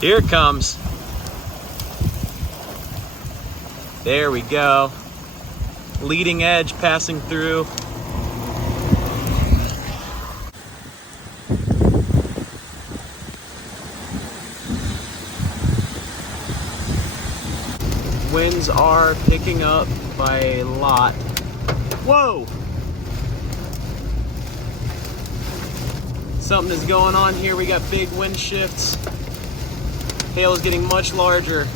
Here it comes. There we go. Leading edge passing through. Winds are picking up by a lot. Whoa! Something is going on here. We got big wind shifts. Hail is getting much larger.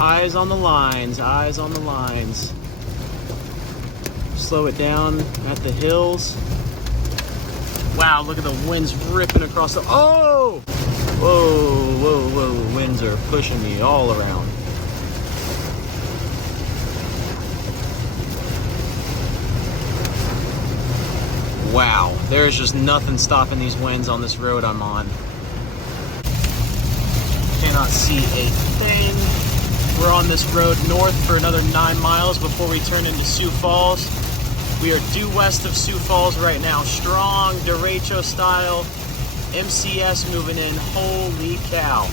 Eyes on the lines, eyes on the lines. Slow it down at the hills. Wow, look at the winds ripping across the, oh! Whoa, whoa, whoa, winds are pushing me all around. Wow, there's just nothing stopping these winds on this road I'm on. Cannot see a thing. We're on this road north for another 9 miles before we turn into Sioux Falls. We are due west of Sioux Falls right now. Strong derecho style. MCS moving in. Holy cow.